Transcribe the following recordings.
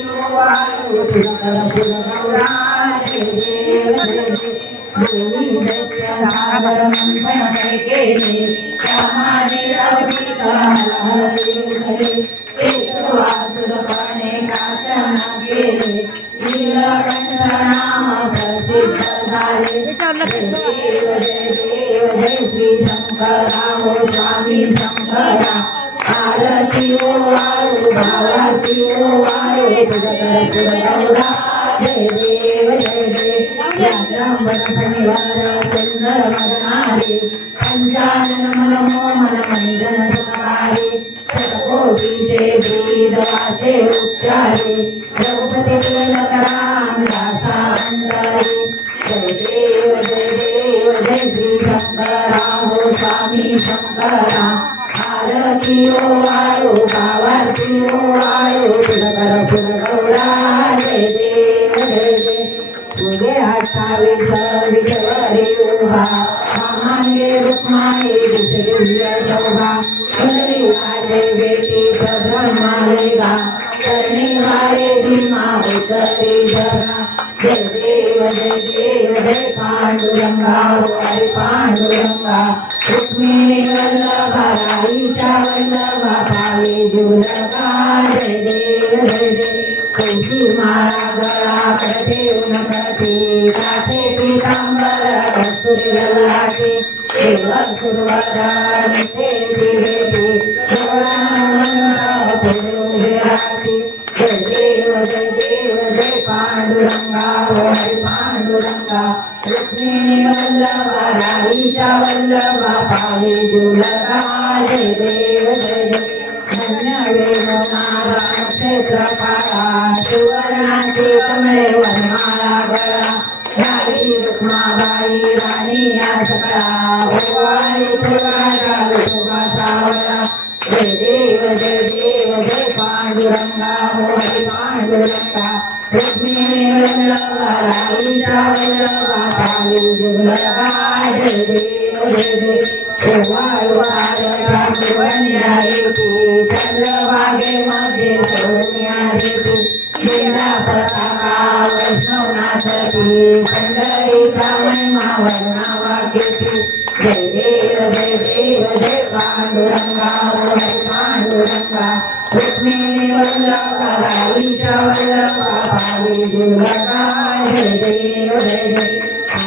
स्वामी शंकरा देव जय श्री भावाती स्वामी शंकरा तुझं कर तुझं गौरा जय देव जय देव या ब्राह्मण फणिवार सुंदर मदनारे पंचानन मन मोहन मंजन सुखारे सर्वोटीचे वेद वाचे उच्चारे द्रौपदी तिलक राम दासा अंतरे जय देव जय देव जय श्री शंकरा हो स्वामी शंकरा आरती ओ वाळू भावारती ओ वाळू तुझं कर फुल जय देव जय देव तुझे अठ्ठावीस विठवरी उभा मामांगे रुक्माई दुसरी शोभा सुंदरी वाजे बेटी ब्रह्माले गा करणी वारे भीमा उतरी जगा जय देव जय देव जय पांडुरंगा. हो हरे पांडुरंगा. रुक्मिणी वल्लभा राईचा वल्लभा पावे जुलगा. जय देव जय देव. तुळशी माळा गळा ठेवून कटे काठे पितांबर कस्तुरी ललाटे. देव सुरवरा निते दिवेते देवरानंद पुरुषे राते जय देव जय देव जय पांडुरंगा पांडुरंगा रुक्मिणी वल्लभा राईच्या वल्लभा जय देव जय देव कमळे वनमाळा गळा राणी रुक्माबाई राणी या सकळा वैष्णवनाथी पंढरीचा महिमा वर्णावा घेते जय देव जय देव जय पांडुरंगा हरे पांडुरंगा रुक्मिणी वल्लभा राईच्या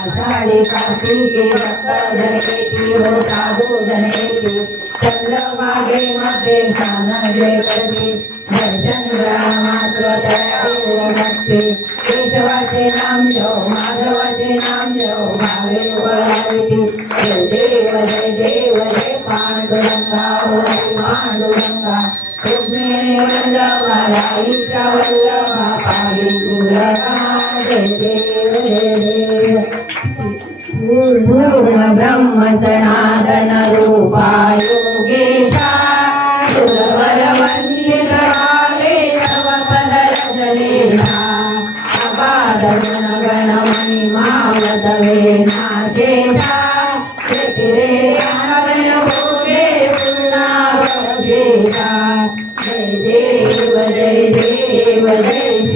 झाडे पावी दुर्लभा जनेती हो साधू जनेती चंद्रभागे मध्ये चालले जय करते दर्शन मात्र नसते केशवाचे नाम जो माधवाचे नाम जो भावे देव जय देव जय पांडुरंगा हो पांडुरंगा. रुक्मिणी वल्लभा राईच्या वल्लभा पाहि जय देव जय देव पूर्ण ब्रह्म सनातन रूपा योगेशा सुरवर वंद्य करावे तव पद गण गण महिमा वदवे नाशेषा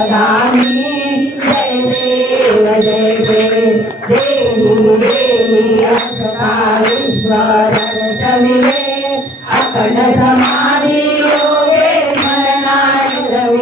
सुखदामी जय देव जय देव। देवी देवी असता विश्वर अखंड समाधी योगे स्मरणाविले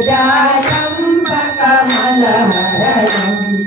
Jai Jambaka Malaharanam.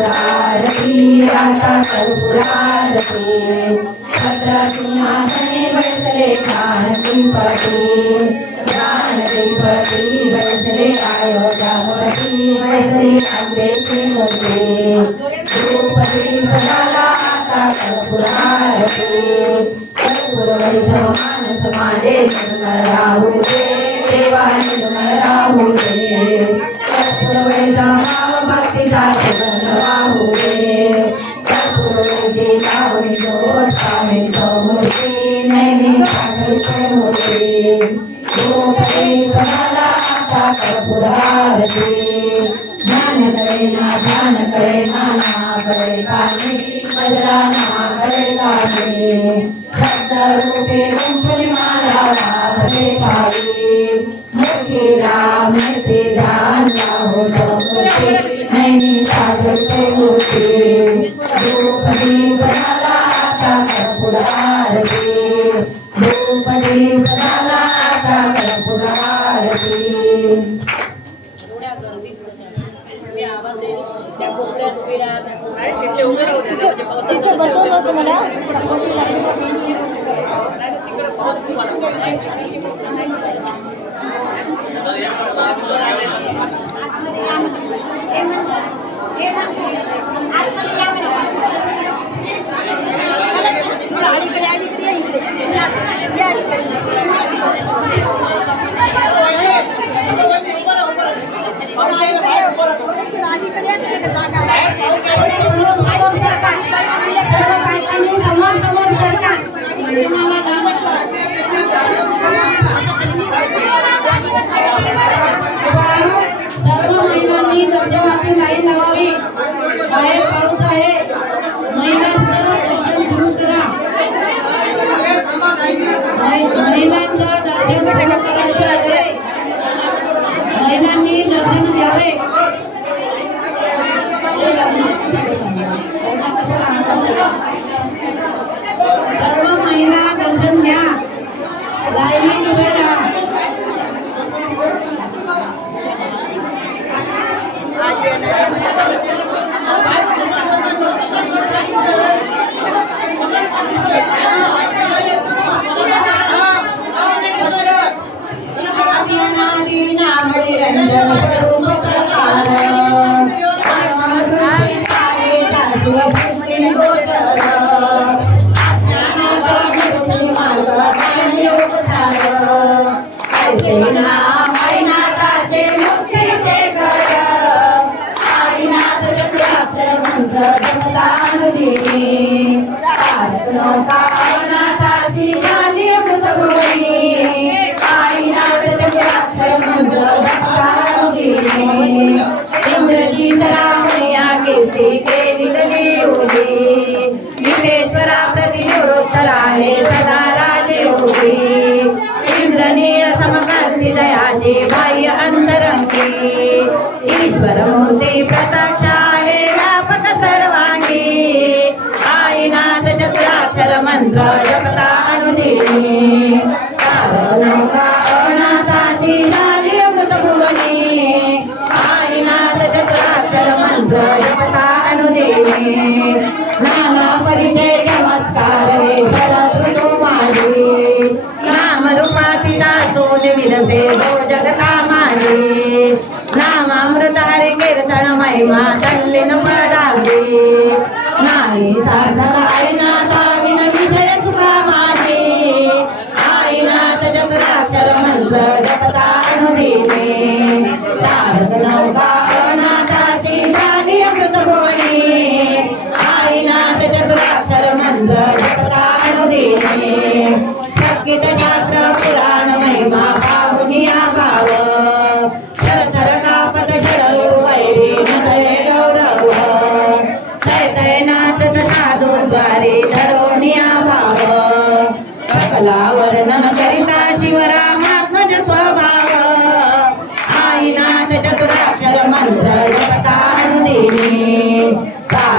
कर्पुरारती आता कर्पुरारती भद्र सिंहासने बसले जानकीपती जानकीपती बसले बैसले बसले बैसले अंबेची द्रौपदी रूपदीपदाला आता कर्पुरारती कर्पूरवरी समान समाजे राहू दे देवा राहू दे कर्पूरवैसा भाव भक्तीचा सुगंध वाहू दे लावणी जोत आता ज्ञान करे ना ध्यान करे नाना करे काने बजरा ना करे काने शब्द रूपे माला मूर्ती राम मूर्ती ध्यान राहो मूर्ती नैनी साधुते मूर्ती रूप दीप आता कर्पूर आरती रूप दीप आता तिथे बसवलं होतं मला कीर्तन महिमा तल्लीन पडावे नाही साधक आईनाथा विन विषय सुखा माझे आईनाथ चतुराक्षर मंत्र जपता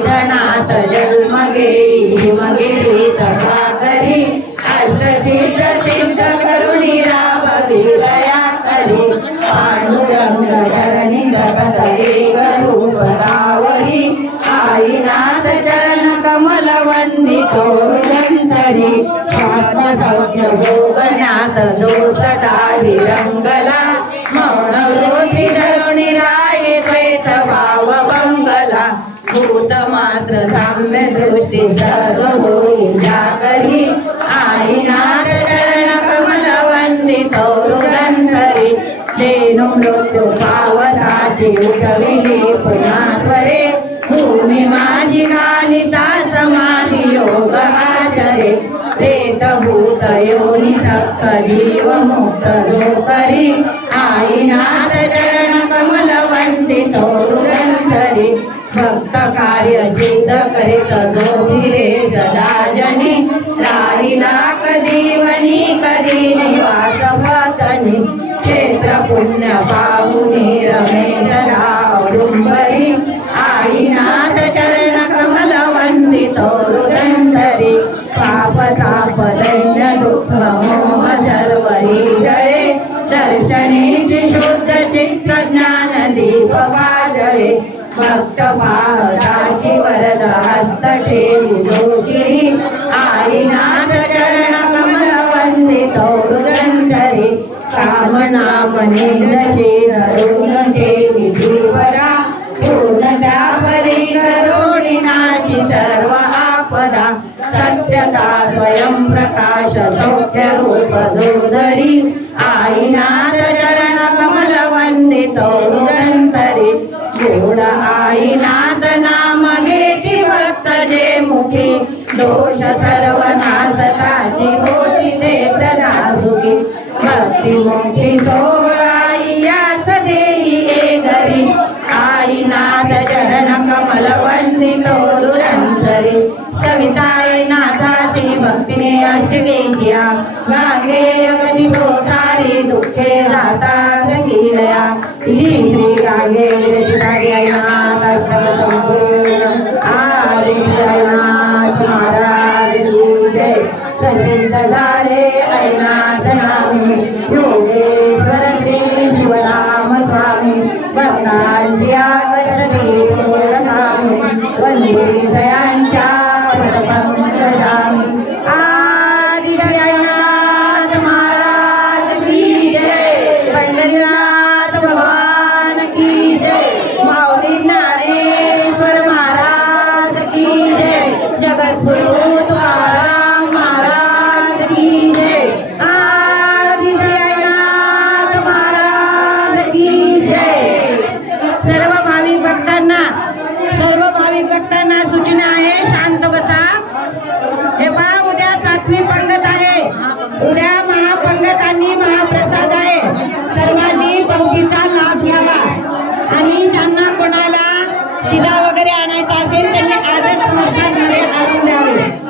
पैठणात जन्म गेली हिमगिरी तसा करी अष्टसिद्ध सिद्ध करुणी राबवी विलया करी पांडुरंग चरणी जगत एक रूप दावरी आईनाथ चरण कमल वंदितो रुदंतरी स्वात्मसौख्य भोगण्यात जो सदा विरंगला ते सर्व होई जागरी आईनाथ चरण कमल वंदितो गंधरी देनु मृत्यू पावताची उठविली पुन्हा त्वरे भूमी माझी घालिता समाधी योग आचरे. प्रेत भूत योनी सक्त जीव मुक्त जो करी आई आईनाथ चरण कमल वंदितो गंधरी भक्त कार्य चिंत करीत दोघिरे सदा जनी. राहिला कधी वनी कधी निवास पतनी. क्षेत्र पुण्य पाहुनी रमेश पाहताची वरद हस्त ठेवी जोशिरी आई नाथ चरण कमल वंदितो रुदंतरी कामना मनेंद्रशी धरुण सेवी जीवदा पूर्णता परी करोणी नाशी सर्व आपदा सत्यता स्वयं प्रकाश सौख्य रूप दुदरी आई नाथ चरण कमल वंदितो रुदंतरी गोड साईनाथ नाम घेती भक्त जे मुखी दोष सर्व नाशकाची होती ते सदा सुखी. भक्ती मुखी सो सिद्ध झाले ऐनाथ नामी योगेश्वर श्री शिवराम स्वामी. भक्तांना सूचना आहे. शांत बसा. हे पहा उद्या सातवी पंगत आहे. उद्या महापंगत आणि महाप्रसाद आहे. सर्वांनी पंक्तीचा लाभ घ्यावा. आणि ज्यांना कोणाला शिरा वगैरे आणायचा असेल त्यांनी आदर्श संस्था घरे आणून द्यावे.